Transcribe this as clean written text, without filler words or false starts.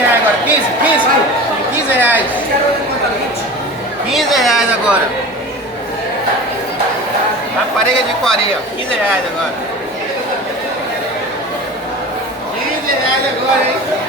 reais agora. 15, 15, 15 reais. 15 reais agora. Rapariga de Coari, ó. 15 reais agora. 15 reais agora, hein?